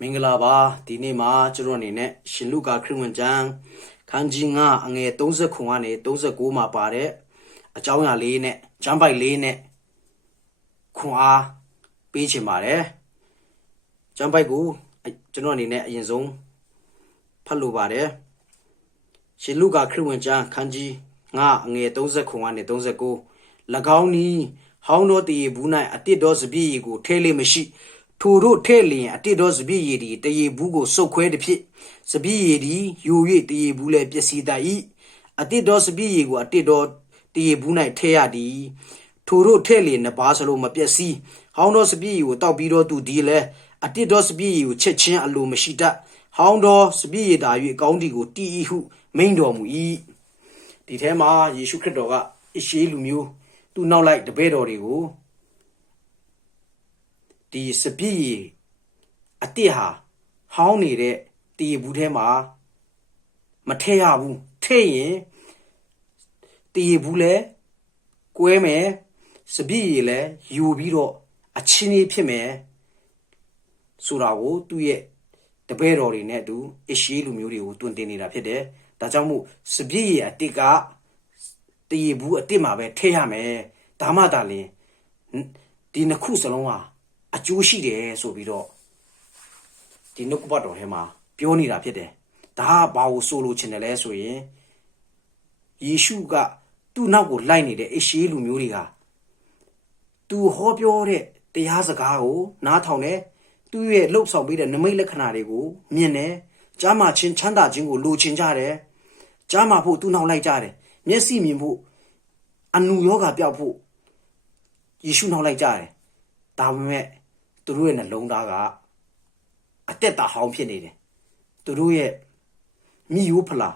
မင်္ဂလာပါဒီနေ့မှာကျွန်တော်အနေနဲ့ရှင်လုကာခရစ်ဝင်ကျမ်းခန်းကြီး9အငယ်30ခွန်ကနေ39မှာပါတဲ့အကြောင်းအရာလေးနဲ့ကျမ်းပိုက်လေးနဲ့ခွန်အားပေးချင်ပါတယ်ကျမ်းပိုက်ကိုကျွန်တော်အနေနဲ့အရင်ဆုံးဖတ်လိုပါတယ်ရှင်လုကာခရစ်ဝင်ကျမ်းခန်းကြီး9အငယ်30ခွန်ကနေ39၎င်းနီးဟောင်းတော်တည်ဘူး၌အတစ်တော်စပြည့်ရီကိုထဲလေးမရှိထိုတို့ထဲလျင်အတစ်တော်စပြည့်ရည်ဒီတရေဘူးကိုစုပ်ခွဲသည်ဖြစ်စပြည့်ရည်ဒီယို၍တရေဘူးလည်းပျက်စီးတတ်၏အတစ်တော်စပြည့်ရည်ကိုအတစ်တော်တရေဘူး၌ထဲရသည်ထိုတို့ထဲလျင်နှစ်ပါးစလုံးမပျက်စီးဟောင်းတော်စပြည့်ရည်ကိုတောက်ပြီးတော့သူဒီလည်းအတစ်တော်စပြည့်ရည်ကိုချက်ချင်းအလိုမရှိတတ်ဟောင်းတော်စပြည့်ရည်သာ၍ကောင်းတီကိုတီးဟုမိန်တော်မူ၏ဒီထဲမှာယေရှုခရစ်တော်ကအရှေးလူမျိုးသူ့နောက်လိုက်တပည့်တော်တွေကိုဒီစပြည့်ရည်အတစ်ဟာဟောင်းနေတဲ့တရေဘူးထဲမှာမထည့်ရဘူးထည့်ရင်တရေဘူးလဲကွဲမယ်စပြည့်ရည်လဲယူပြီးတော့အချင်းကြီးဖြစ်မယ်ဆိုတာကိုသူ့ရဲ့တပည့်တော်တွေနဲ့အတူအရှေးလူမျိုးတွေကိုတွင်တင်နေတာဖြစ်တယ်ဒါကြောင့်မို့စပြည့်ရည်အတစ်ကတရေဘူးအတစ်မှာပဲထည့်ရမယ်ဒါမှသာလျှင်ဒီနှစ်ခုစလုံးဟာအကျိုးရှိတယ်ဆိုပြီးတော့ဒီနှုတ်ကပတ်တော်ထဲမှာပြောနေတာဖြစ်တယ်ဒါကဘာကိုဆိုလိုချင်တယ်လဲဆိုရင်ယေရှုကသူ့နောက်ကိုလိုက်နေတဲ့အရှေးလူမျိုးတွေကသူဟောပြောတဲ့တရားစကားကိုနားထောင်တယ်သူ့ရဲ့လှုပ်ဆောင်ပေးတဲ့နမိတ်လက္ခဏာတွေကိုမြင်တယ်ကြားမှာချင်းချမ်းသာခြင်းကိုလိုချင်ကြတယ်ကြားမှာဖို့သူ့နောက်လိုက်ကြတယ်မျက်စိမြင်ဖို့အနုယောဂါပျောက်ဖို့ယေရှုနောက်လိုက်ကြတယ်ဒါပေမဲ့သူတို့ရဲ့နှလုံးသားကအတက်တာဟောင်းဖြစ်နေတယ်သူတို့ရဲ့မိယိုးဖလာ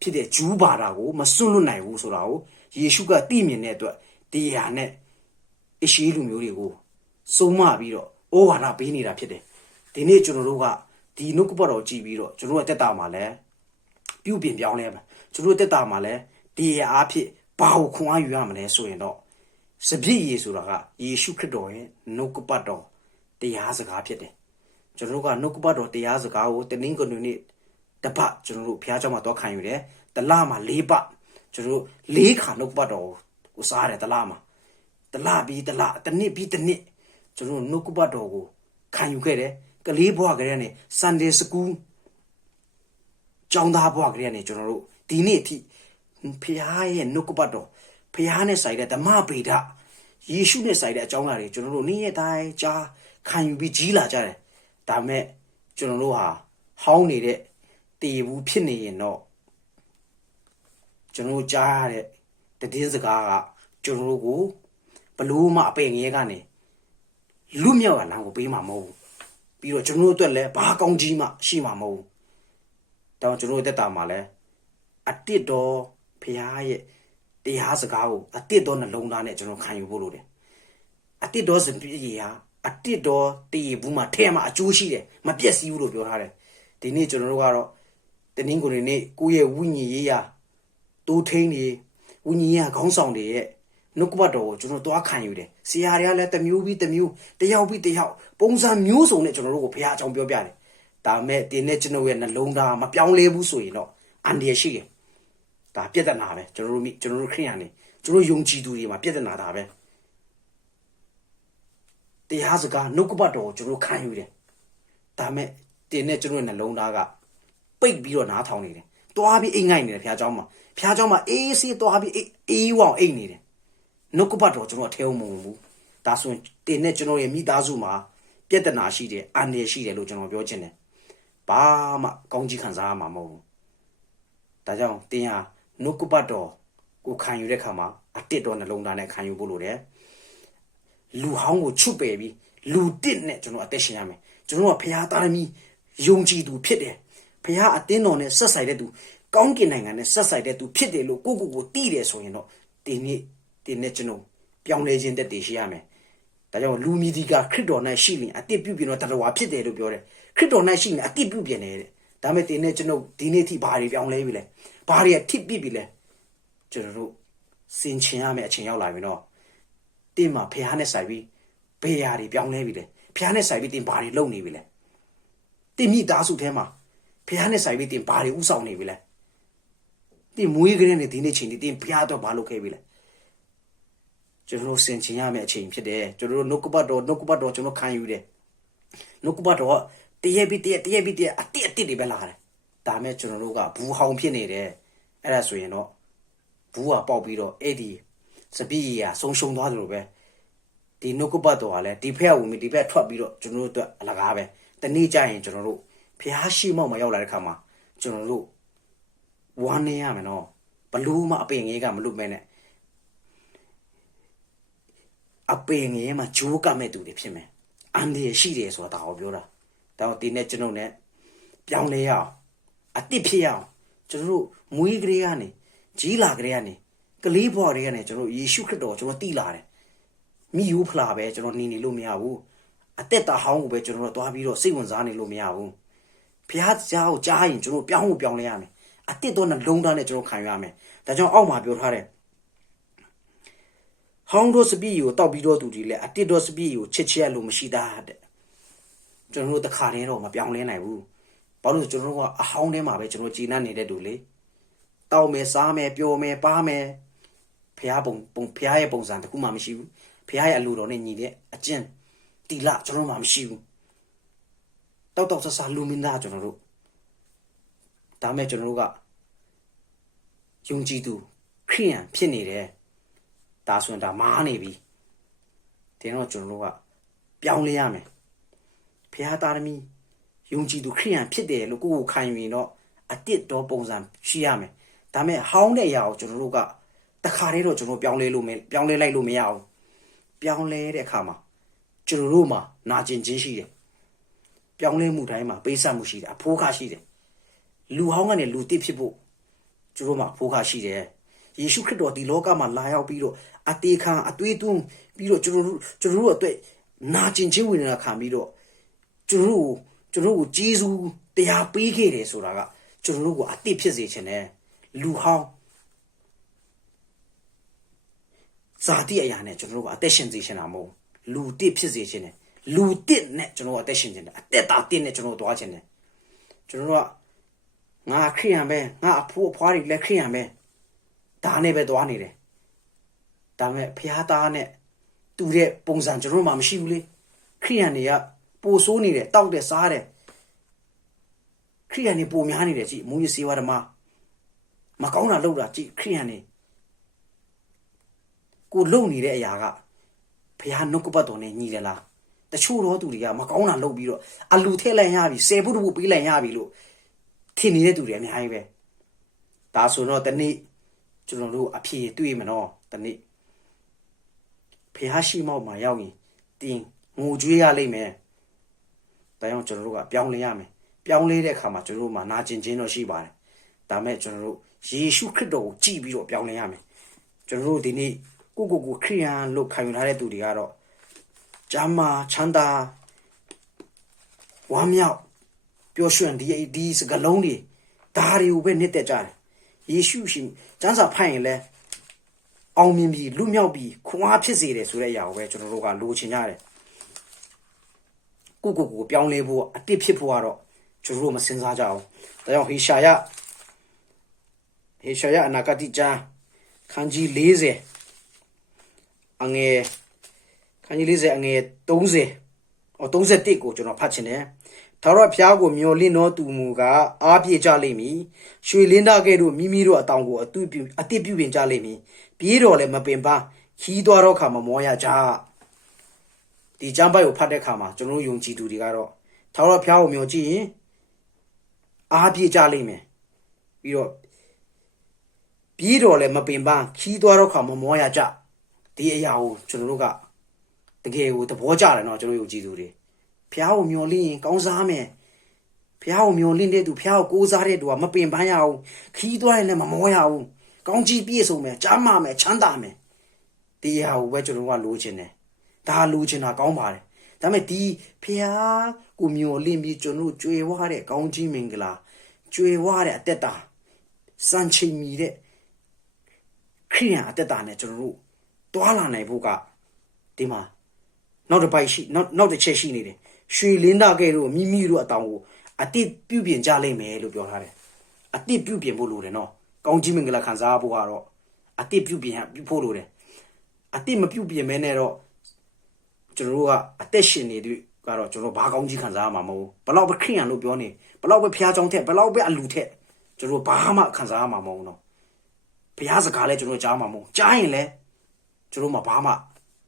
ဖြစ်တဲ့ဂျူးဘာသာကိုမစွန့်လွတ်နိုင်ဘူးဆိုတာကိုယေရှုကသိမြင်တဲ့အတွက်ဒီဟာနဲ့အရှိလူမျိုးတွေကိုစုံမပြီးတော့ဩဝါဒပေးနေတာဖြစ်တယ်ဒီနေ့ကျွန်တော်တို့ကဒီနှုတ်ကပတ်တော်ကြည့်ပြီးတော့ကျွန်တော်ရဲ့တက်တာမှာလဲပြုပြင်ပြောင်းလဲမှာကျွန်တော်တက်တာမှာလဲဒီအားဖြင့်ဘာကိုခွန်အားယူရမလဲဆိုရင်တော့စပြည့်ရည်ဆိုတာကယေရှုခရစ်တော်ရဲ့နှုတ်ကပတ်တော်တရားစကားဖြစ်တယ်ကျွန်တော်တို့ကနှုတ်ကပတ်တော်တရားစကားကိုတနင်္ဂနွေနေ့တပတ်ကျွန်တော်တို့ဘုရားကျောင်းမှာတော့ခံယူတယ်တလမှာ၄ပတ်ကျွန်တော်တို့၄ခါနှုတ်ကပတ်တော်ကိုစားရတယ်တလမှာတလပြီးတလတနစ်ပြီးတနစ်ကျွန်တော်တို့နှုတ်ကပတ်တော်ကိုခံယူခဲ့တယ်ကလေးဘွားကလေးကနေ Sunday School ကျောင်းသားဘွားကလေးကနေကျွန်တော်တို့ဒီနေ့အထိဘုရားရဲ့နှုတ်ကပတ်တော်ဘုရားနဲ့ဆိုင်တဲ့ဓမ္မဗေဒယေရှုနဲ့ဆိုင်တဲ့အကြောင်းအရာတွေကျွန်တော်တို့နေ့ရက်တိုင်းကြားခံယူပြီးကြီးလာကြတယ်ဒါမဲ့ကျွန်တော်တို့ဟာဟောင်းနေတဲ့တည်ဘူးဖြစ်နေရင်တော့ကျွန်တော်ကြားရတဲ့တည်င်းစကားကကျွန်တော်တို့ကိုဘလို့မှအပင်ငရဲကနေလူမြောက်ရလမ်းကိုပေးမှာမဟုတ်ဘူးပြီးတော့ကျွန်တော်တို့အတွက်လည်းဘာကောင်းကြီးမှရှိမှာမဟုတ်ဘူးတောင်းကျွန်တော်တို့တက်တာမှာလည်းအတစ်တော်ဖရားရဲ့တရားစကားကိုအတစ်တော်နှလုံးသားနဲ့ကျွန်တော်ခံယူဖို့လိုတယ်အတစ်တော်စပြည့်ရာအတစ်တော်တည်ဘူးမှာထဲမှာအကျိုးရှိတယ်မပြည့်စည်ဘူးလို့ပြောထားတယ်ဒီနေ့ကျွန်တော်တို့ကတော့တနင်္ဂနွေနေ့ကိုယ့်ရဲ့ဝိညာဉ်ရေးရာတိုးထိန်နေဝိညာဉ်ရေးခေါင်းဆောင်တွေရဲ့နှုတ်ကပတ်တော်ကိုကျွန်တော်သွားခံယူတယ်ဆရာတွေကလည်းတစ်မျိုးပြီးတစ်မျိုးတစ်ယောက်ပြီးတစ်ယောက်ပုံစံမျိုးစုံနဲ့ကျွန်တော်တို့ကိုဘုရားအကြောင်းပြောပြတယ်ဒါမဲ့တင်းနဲ့ကျွန်တော်ရဲ့နှလုံးသားမပြောင်းလဲဘူးဆိုရင်တော့အန္တရာယ်ရှိတယ်ဒါပြဿနာပဲကျွန်တော်တို့ခရိယန်တွေကျွန်တော်ယုံကြည်သူတွေမှာပြဿနာဒါပဲတရားစကားနှုတ်ကပတ်တော်ကိုကျွန်တော်ခံယူတယ်ဒါမဲ့တင်းနဲ့ကျွန်တော်ရဲ့နှလုံးသားကပိတ်ပြီးတော့နားထောင်နေတယ်တွားပြီးအိတ်ငိုက်နေတယ်ဘုရားเจ้าမှာအေးဆေးတွားပြီးအေးဝအောင်အိတ်နေတယ်နှုတ်ကပတ်တော်ကျွန်တော်ထဲအောင်မဝင်ဘူးဒါဆိုရင်တင်းနဲ့ကျွန်တော်ရဲ့မိသားစုမှာပြဿနာရှိတယ်အန္တရာယ်ရှိတယ်လို့ကျွန်တော်ပြောချင်တယ်ဘာမှကောင်းကြီးခံစားရမှာမဟုတ်ဘူးဒါကြောင့်တင်းဟာနှုတ်ကပတ်တော်ကိုခံယူတဲ့ခါမှာအတစ်တော်နှလုံးသားနဲ့ခံယူဖို့လိုတယ်လူဟောင်းကိုချွတ်ပယ်ပြီးလူတစ်နဲ့ကျွန်တော်အသက်ရှင်ရမယ်ကျွန်တော်ကဘုရားသားသမီးယုံကြည်သူဖြစ်တယ်ဘုရားအတင်းတော်နဲ့ဆက်ဆိုင်တဲ့သူကောင်းကင်နိုင်ငံနဲ့ဆက်ဆိုင်တဲ့သူဖြစ်တယ်လို့ကိုသိတယ်ဆိုရင်တော့ဒီနေ့ဒီနဲ့ကျွန်တော်ပြောင်းလဲခြင်းတက်တည်ရှိရမယ်ဒါကြောင့်လူမြည်ဒီကခရစ်တော်၌ရှိရင်အတစ်ပြုပြင်တော့တတော်ဖြစ်တယ်လို့ပြောတယ်ခရစ်တော်၌ရှိရင်အတစ်ပြုပြင်တယ်တဲ့ဒါမဲ့ဒီနေ့ကျွန်တော်ဒီနေ့ထိဘာတွေပြောင်းလဲပြီလဲဘာတွေအတစ်ပြစ်ပြီလဲကျွန်တော်တို့စင်ချင်ရမယ့်အချိန်ရောက်လာပြီနော်တင်းမှာဖះနဲ့ဆိုင်ပြီးဘေးရာတွေပြောင်းလဲပြီလေဖះနဲ့ဆိုင်ပြီးတင်းဘာတွေလုံနေပြီလဲ တင်မိသားစုထဲမှာဖះနဲ့ဆိုင်ပြီးတင်ဘာတွေဥဆောင်နေပြီလဲတင်မွေးကလေးနဲ့ဒီနေ့ချိန်ဒီတင်ဖះတော့ဘာလုပ်ခဲ့ပြီလဲကျွန်တော်စင်ချင်ရမယ့်အချိန်ဖြစ်တယ်ကျွန်တော်နှုတ်ကပတ်တော်ကျွန်တော်ခံယူတယ်နှုတ်ကပတ်တော်တရက်ပြီးတရက်အတစ်တွေပဲလာတယ်ဒါမဲ့ကျွန်တော်တို့ကဘူးဟောင်ဖြစ်နေတယ်အဲ့ဒါဆိုရင်တော့ဘူးကပေါက်ပြီးတော့အဲ့ဒီစပီးရဆုံးရှုံသွားတယ်လို့ပဲဒီနှုတ်ကပတ်တော်ကလည်းဒီဖက်ဝင်ပြီးဒီဖက်ထွက်ပြီးတော့ကျွန်တော်တို့အတွက်အလကားပဲတနေ့ကျရင်ကျွန်တော်တို့ဖះရှိမောက်မှာရောက်လာတဲ့ခါမှာကျွန်တော်တို့ဝမ်းနေရမယ်နော်ဘလို့မှအပင်ငယ်ကမလွတ်မဲနဲ့အပင်ငယ်မှာဂျိုးကမဲ့သူတွေဖြစ်မယ်အန်ဒီရှိတယ်ဆိုတာဒါကိုပြောတာဒါတော့ဒီနေ့ကျွန်တော်နဲ့ပြောင်းလဲရအောင်အတစ်ဖြစ်ရအောင်ကျွန်တော်တို့မွေးကလေးကနေကြီးလာကလေးကနေကလေးဘွားတွေကနေကျွန်တော်ယေရှုခရစ်တော်ကျွန်တော်သိလာတယ်မိယူဖလာပဲကျွန်တော်နေလို့မရဘူးအသက်တာဟောင်းကိုပဲကျွန်တော်တို့သွားပြီးတော့စိတ်ဝင်စားနေလို့မရဘူးဖះကြားကိုကြားရင်ကျွန်တော်ပြောင်းလဲရမယ်အတစ်တော့နှလုံးသားနဲ့ကျွန်တော်ခံရမယ်ဒါကြောင့်အောက်မှာပြောထားတယ်ဟောင်းတို့စပီကိုတောက်ပြီးတော့သူဒီလေအတစ်တော့စပီကိုချစ်ချက်လို့မရှိတာတဲ့ကျွန်တော်တို့တခါတည်းတော့မပြောင်းလဲနိုင်ဘူးဘာလို့ကျွန်တော်တို့ကအဟောင်းထဲမှာပဲကျွန်တော်ကြည်နပ်နေတဲ့တူလေတောက်မယ်စားမယ်ပျော်မယ်ပါမယ်ဖះဖះရဲ့ပုံစံတခုမှမရှိဘူးဖះရဲ့အလိုတော်နဲ့ညီတဲ့အကျင့်တီလာကျွန်တော်မှမရှိဘူးတောက်ဆဆလူမင်းသားကျွန်တော်တို့ဒါမဲ့ကျွန်တော်တို့ကယုံကြည်သူခရိယန်ဖြစ်နေတယ်ဒါဆိုရင်ဒါမားနေပြီတင်တော့ကျွန်တော်တို့ကပြောင်းလဲရမယ်ဖះသားသမီးယုံကြည်သူခရိယန်ဖြစ်တယ်လို့ကိုယ်ကိုခံယူရင်တော့အတစ်တော်ပုံစံရှိရမယ်ဒါမဲ့ဟောင်းတဲ့အရာကိုကျွန်တော်တို့ကတခါတည်းတော့ကျွန်တော်ပြောင်းလဲလိုက်လို့မရအောင်ပြောင်းလဲတဲ့အခါမှာကျွန်တော်တို့မှာနာကျင်ခြင်းရှိတယ်ပြောင်းလဲမှုတိုင်းမှာပေးဆက်မှုရှိတယ်အဖိုးခါရှိတယ်လူဟောင်းကနေလူတစ်ဖြစ်ဖို့ကျွန်တော်မှာအဖိုးခါရှိတယ်ယေရှုခရစ်တော်ဒီလောကမှာလာရောက်ပြီးတော့အသေးခံအသွေးသွင်းပြီးတော့ကျွန်တော်တို့အတွက်နာကျင်ခြင်းဝေဒနာခံပြီးတော့ကျွန်တော်ကိုဂျေဇုတရားပေးခဲ့တယ်ဆိုတာကကျွန်တော်တို့ကိုအတစ်ဖြစ်စေခြင်းနဲ့လူဟောင်းဇာတိအရာနဲ့ကျွန်တော်တို့ကအသက်ရှင်စေခြင်းတာမဟုတ်လူတစ်ဖြစ်စေခြင်းနဲ့လူတစ်နဲ့ကျွန်တော်အသက်ရှင်ခြင်းနဲ့အသက်တာတစ်နဲ့ကျွန်တော်သွားခြင်းနဲ့ကျွန်တော်တို့ကငါခရိယန်ပဲငါအဖိုးအဖွားတွေလည်းခရိယန်ပဲဒါနဲ့ပဲသွားနေတယ်ဒါမဲ့ဖះသားနဲ့တူတဲ့ပုံစံကျွန်တော်မှမရှိဘူးလေခရိယန်တွေကပိုဆိုးနေတယ်တောက်တယ်စားတယ်ခရိယန်တွေပိုများနေတယ်ကြည့်မူရစေဝါဓမ္မမကောင်းတာလုပ်တာကြည့်ခရိယန်တွေကိုလုံနေတဲ့အရာကဖះနှုတ်ကပတ်တော်နဲ့ညီတယ်လားတချို့တော့သူတွေကမကောင်းတာလုပ်ပြီးတော့အလူထည့်လိုက်ရပြီ10ဖို့တဖို့ပေးလိုက်ရပြီလို့ထင်နေတဲ့သူတွေအများကြီးပဲဒါဆိုတော့တနေ့ကျွန်တော်တို့အဖြေတွေ့မနော်တနေ့ဖះရှိမောက်မှာရောက်ရင်တင်ငိုကြွေးရလိမ့်မယ်ဒါကြောင့်ကျွန်တော်တို့ကပြောင်းလဲရမယ်ပြောင်းလဲတဲ့အခါမှာကျွန်တော်တို့မှာနာကျင်ခြင်းတော့ရှိပါတယ်ဒါမဲ့ကျွန်တော်တို့ယေရှုခရစ်တော်ကိုကြည်ပြီးတော့ပြောင်းလဲရမယ်ကျွန်တော်တို့ဒီနေ့ကိုခရိယန်လို့ခံယူထားတဲ့သူတွေကတော့ကျမ်းမာချမ်းသာဝမ်းမြောက်ပျော်ရွှင်ဒီစကားလုံးတွေဒါတွေကိုပဲနှစ်သက်ကြတယ်ယေရှုရှင်ကျမ်းစာဖတ်ရင်လဲအောင်မြင်ပြီးလွတ်မြောက်ပြီးခွန်အားဖြစ်စေတယ်ဆိုတဲ့အရာကိုပဲကျွန်တော်တို့ကလိုချင်ကြတယ်ကိုပြောင်းလဲဖို့အတစ်ဖြစ်ဖို့ကတော့ကျွန်တော်တို့မစင်စားကြအောင်ဒါကြောင့်ဟေရှာယအနာဂတိကျမ်းခန်းကြီး40အငယ်30 31ကိုကျွန်တော်ဖတ်ချင်တယ်ထာဝရဘုရားကိုမျှော်လင့်သောသူမူကားအားပြေကြလိမ့်မည်ရွှေလင်းသားကဲ့သို့မိမိတို့အတောင်ကိုအတစ်ပြုပင်ကြလိမ့်မည်ပြေးတော်လည်းမပင်ပန်းခီးသွားတော့ခါမမောရကြဒီကျမ်းပိုက်ကိုဖတ်တဲ့ခါမှာကျွန်တော်တို့ယုံကြည်သူတွေကတော့ထာဝရဘုရားကိုမျှော်ကြည့်ရင်အားပြေကြလိမ့်မယ်ပြီးတော့ပြေးတော်လည်းမပင်ပန်းခီးသွားတော့ခါမမောရကြဒီအရာကိုကျွန်တော်တို့ကတကယ်ကိုသဘောကျတယ်နော်ကျွန်တော်ယုံကြည်သူတွေဖះကိုမျောလင်းရင်ကောင်းစားမယ်ဖះကိုမျောလင်းတဲ့သူဖះကိုကိုးစားတဲ့သူကမပင်ပန်းရအောင်ခီးသွားရင်လည်းမမောရအောင်ကောင်းကြီးပြည့်စုံမယ်ကြားမမယ်ချမ်းသာမယ်ဒီအရာကိုပဲကျွန်တော်ကလိုချင်တယ်ဒါလိုချင်တာကောင်းပါတယ်ဒါပေမဲ့ဒီဖះကိုမျောလင်းပြီးကျွန်တော်ကြွယ်ဝတဲ့ကောင်းကြီးမင်္ဂလာကြွယ်ဝတဲ့အသက်တာစံချိန်မီတဲ့ခရိယန်အသက်တာနဲ့ကျွန်တော်တို့တွာလာနိုင်ဖို့ကဒီမှာနောက်တစ်ချက်ရှိနေတယ်ရွှေလင်းသားကဲ့သို့မိမိတို့အတောင်ကို အတိပြုပြင်ကြလိမ့်မယ်လို့ပြောထားတယ်အတိပြုပြင်ဖို့လိုတယ်နော်ကောင်းကြီးမင်္ဂလာခံစားဖို့ကတော့အတိပြုပြင်ဖို့လိုတယ်အတိမပြုပြင်မဲနဲ့တော့ကျွန်တော်တို့ကအသက်ရှင်နေတွေ့ကတော့ကျွန်တော်ဘာကောင်းကြီးခံစားရမှာမဟုတ်ဘလောက်ပဲခရိယန်လို့ပြောနေဘလောက်ပဲဖျားကြောင်းထက်ဘလောက်ပဲအလူထက်ကျွန်တော်ဘာမှခံစားရမှာမဟုတ်နော်ဘုရားစကားလဲကျွန်တော်ကြားမှာမဟုတ်ကြားရင်လဲကျွန်တော်မှဘာမှ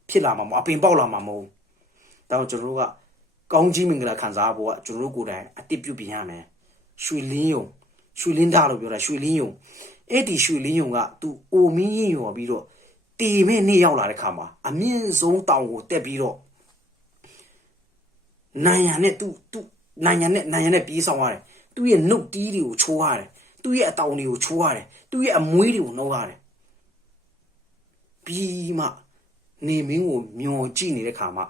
ဖြစ်လာမှာမဟုတ်အပင်ပေါက်လာမှာမဟုတ်ဒါကြောင့်ကျွန်တော်တို့ကကောင်းကြီးမင်္ဂလာခံစားဖို့ကကျွန်တော်တို့ကိုယ်တိုင်အတိပြုပြင်ရမယ်ရွှေလင်းယုံရွှေလင်းသားလို့ပြောတာရွှေလင်းယုံအဲ့ဒီရွှေလင်းယုံကသူအိုမင်းရင်ရောပြီးတော့တီမဲ့နေ့ရောက်လာတဲ့ခါမှာအမြင့်ဆုံးတောင်ကိုတက်ပြီးတော့နိုင်ရနဲ့သူနိုင်ရနဲ့ပြေးဆောင်ရတယ်သူ့ရဲ့နှုတ်တီးတွေကိုချိုးရတယ်သူ့ရဲ့အတောင်တွေကိုချိုးရတယ်သူ့ရဲ့အမွေးတွေကိုနှုတ်ရတယ်ပြီးမှနေမင်းကိုမျောကြည့်နေတဲ့ခါမှာ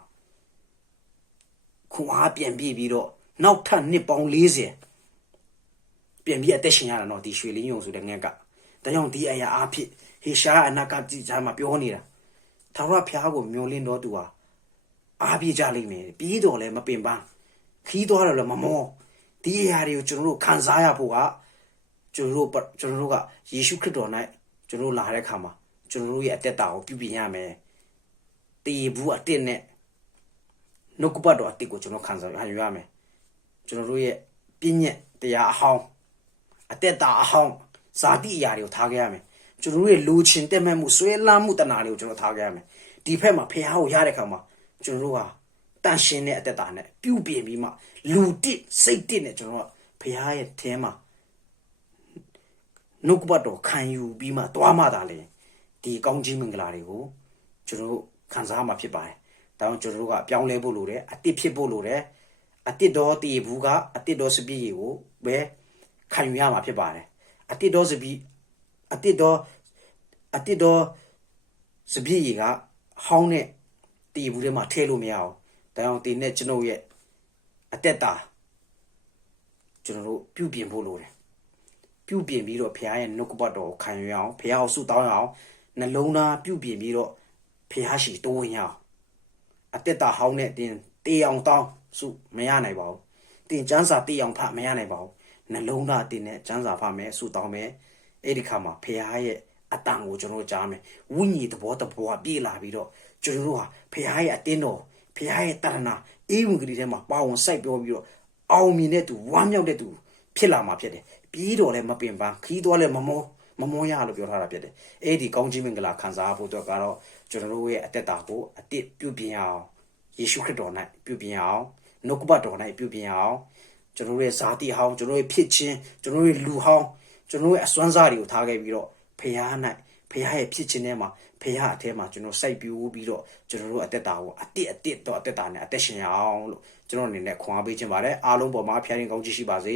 ခွန်အားပြန်ပြေးပြီးတော့နောက်ထပ်နှစ်ပေါင်း40ပြန်ပြီးအသက်ရှင်ရတာနော်ဒီရွှေလင်းယုံဆိုတဲ့ငှက်ကဒါကြောင့်ဒီအရာအဖြစ်ဟေရှာအနာကတိဂျာမှာပြောနေတာသာရဖျားကိုမျောလင်းတော့သူဟာအားပြေးကြလိမ့်မယ်ပြီးတော့လည်းမပင်ပန်းခီးသွားတော့လည်းမမောဒီအရာတွေကိုကျွန်တော်တို့ခံစားရဖို့ကကျွန်တော်တို့ကယေရှုခရစ်တော်၌ကျွန်တော်လာတဲ့အခါမှာကျွန်တော်တို့ရဲ့အသက်တာကိုပြုပြင်ရမယ်တည်ဘူးအတစ်နဲ့နှုတ်ကပတ်တော်အတစ်ကိုကျွန်တော်ခံစားရရမယ်ကျွန်တော်တို့ရဲ့ပြည့်ညက်တရားအဟောင်းအသက်တာအဟောင်းဇာတိအရာတွေကိုထားခဲ့ရမယ်ကျွန်တော်တို့ရဲ့လူချင်းတက်မဲ့မှုဆွဲလန်းမှုတဏှာတွေကိုကျွန်တော်ထားခဲ့ရမယ်ဒီဖက်မှာဖះကိုရတဲ့ခါမှာကျွန်တော်တို့ဟာတန်ရှင်းတဲ့အသက်တာနဲ့ပြုပြင်ပြီးမှလူတစ်စိတ်တစ်နဲ့ကျွန်တော်ကဖះရဲ့ထဲမှာနှုတ်ကပတ်တော်ခံယူပြီးမှသွားမှသာလေဒီကောင်းကြီးမင်္ဂလာတွေကိုကျွန်တော်တို့ခံစားမှာဖြစ်ပါတယ်။ဒါကြောင့်ကျွန်တော်တို့ကပြောင်းလဲဖို့လိုတယ်အတစ်ဖြစ်ဖို့လိုတယ်အတစ်တော်တည်ဘူးကအတစ်တော်စပီးကိုပဲခံယူရမှာဖြစ်ပါတယ်။အတစ်တော်စပီးအတစ်တော်စပီးကဟောင်းနဲ့တည်ဘူးထဲမှာထည့်လို့မရအောင်။ဒါကြောင့်တည်နဲ့ကျွန်ုပ်ရဲ့အသက်တာကျွန်တော်တို့ပြုပြင်ဖို့လိုတယ်။ပြုပြင်ပြီးတော့ဖះရဲ့နှုတ်ကပတ်တော်ကိုခံယူအောင်ဖះကိုဆုတောင်းအောင်နှလုံးသားပြုပြင်ပြီးတော့ဖះရှိတိုးဝင်ရအောင်အတက်တာဟောင်းနဲ့တင်တေးအောင်တောင်းစုမရနိုင်ပါဘူးတင်ကျန်းစာတေးအောင်ဖမရနိုင်ပါဘူးနှလုံးသားတင်နဲ့ကျန်းစာဖမယ်စုတောင်းမယ်အဲ့ဒီခါမှာဖះရဲ့အတန်ကိုကျွန်တော်ကြားမယ်ဝိညာဉ်သဘောပြေးလာပြီးတော့ကျွန်တော်တို့ဟာဖះရဲ့အတင်းတော်ဖះရဲ့တရဏအေးဝင်ကလေးထဲမှာပါဝင်စိုက်ပြောပြီးတော့အောင်မြင်တဲ့သူဝမ်းမြောက်တဲ့သူဖြစ်လာမှာဖြစ်တယ်ပြီးတော့လည်းမပင်ပန်းခီးတော့လည်းမမောရလို့ပြောထားတာဖြစ်တယ်အဲ့ဒီကောင်းကြီးမင်္ဂလာခံစားဖို့အတွက်ကတော့ကျွန်တော်တို့ရဲ့အသက်တာကိုအတစ်ပြုပြင်အောင်ယေရှုခရစ်တော်၌ပြုပြင်အောင်နှုတ်ကပတ်တော်၌ပြုပြင်အောင်ကျွန်တော်တို့ရဲ့ဇာတိဟောင်းကျွန်တော်တို့ရဲ့ဖြစ်ချင်းကျွန်တော်တို့ရဲ့လူဟောင်းကျွန်တော်တို့ရဲ့အစွမ်းစားတွေကိုထားခဲ့ပြီးတော့ဖခင်ရဲ့ဖြစ်ချင်းထဲမှာဖခင်အထဲမှာကျွန်တော်စိုက်ပျိုးပြီးတော့ကျွန်တော်တို့အသက်တာကိုအတစ်တော့အသက်တာနဲ့အသက်ရှင်ရအောင်လို့ကျွန်တော်အနေနဲ့ခွန်အားပေးခြင်းပါတယ်အားလုံးပေါ်မှာဖခင်ကောင်းချီးရှိပါစေ